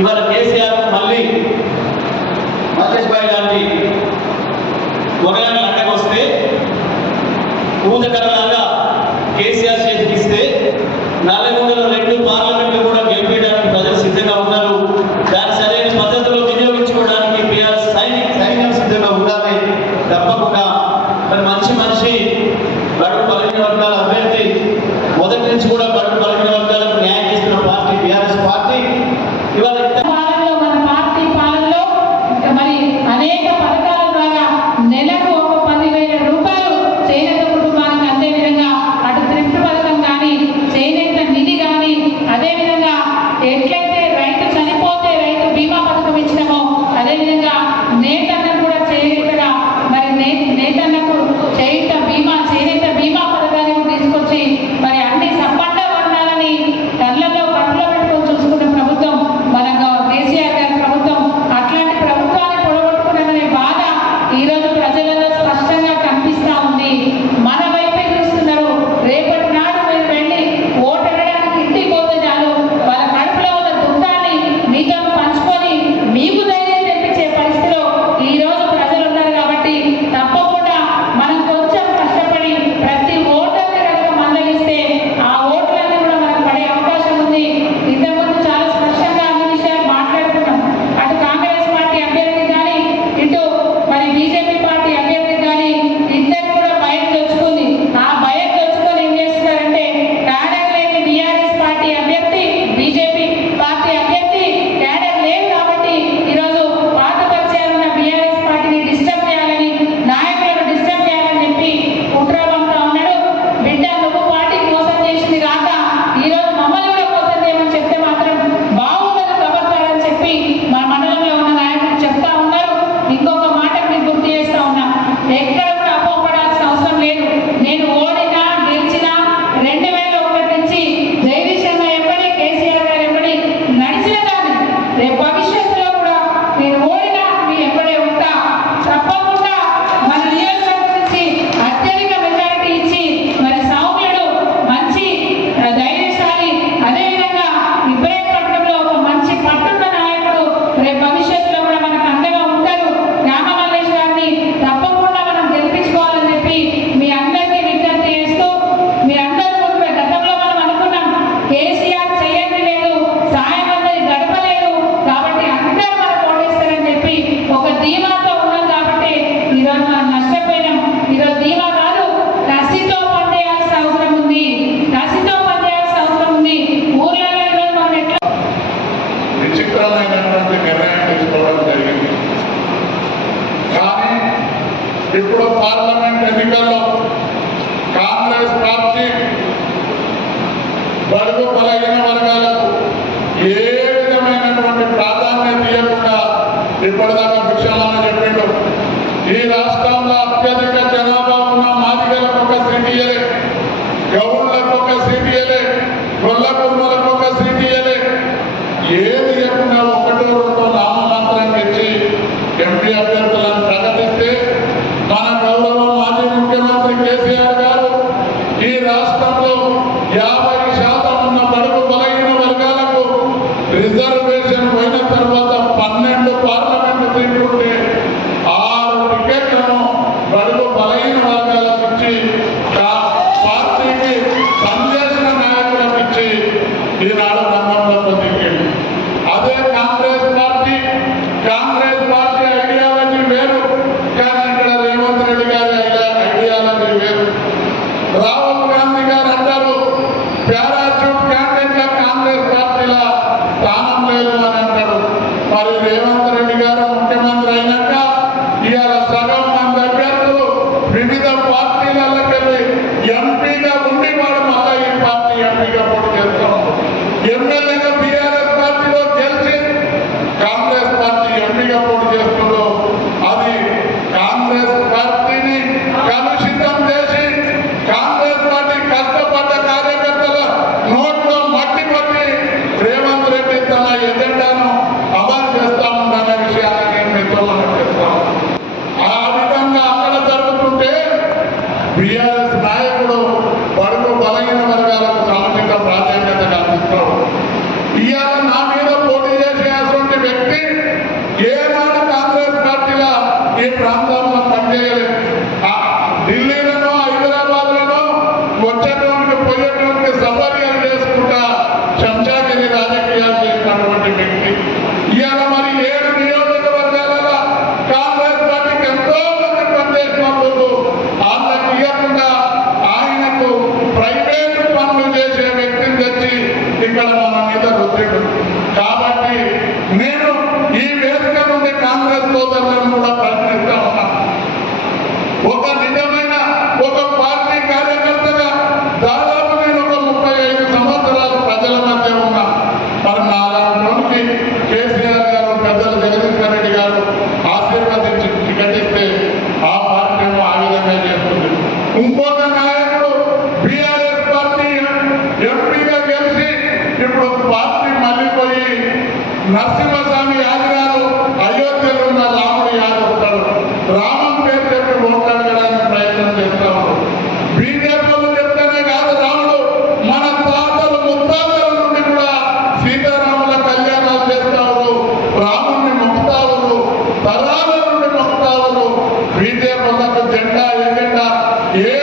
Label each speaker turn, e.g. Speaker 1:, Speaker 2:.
Speaker 1: ఇవాళ కేసీఆర్ మళ్ళీ మహేష్ భాయ్ గారిని ఒకవేళ అడ్డకొస్తే పూజకరంగా కేసీఆర్ చేతికిస్తే నల్లగొండలో రెండు పార్లమెంట్లు కూడా గెలిపించడానికి ప్రజలు సిద్ధంగా ఉన్నారు. దాని సరైన పద్ధతిలో వినియోగించుకోవడానికి పిఆర్ సైనిక సైన్యం సిద్ధంగా ఉండాలి. తప్పకుండా. మరి మంచి మనిషి బడుగు బలహీన వర్గాల అభ్యర్థి మొదటి నుంచి కూడా బడుగు
Speaker 2: విచిత్రమైనటువంటి నిర్ణయం తీసుకోవడం జరిగింది కానీ ఇప్పుడు పార్లమెంట్ ఎన్నికల్లో కాంగ్రెస్ పార్టీ బడుగు బలైన వర్గ యాభై శాతం ఉన్న బడుగు బలహీన వర్గాలకు reserve aplaudir problem. BRS party ఎంపీగా గెలిచి ఇప్పుడు పార్టీ మళ్ళీ పోయి నరసింహస్వామి యాదగారు అయోధ్యలో ఉన్న రాముడు యాదవుతాడు. రామం పేరు చెప్పి ఓట్లాడడానికి ప్రయత్నం చేస్తాము బీజేపీలు చెప్తేనే కాదు రాముడు మన తాతలు ముత్తాతల నుండి కూడా సీతారాముల కళ్యాణాలు చేస్తావు రాముడిని మొక్కుతావు తరాల నుండి మొక్కుతావు బీజేపీ జెండా ఎజెండా ఏ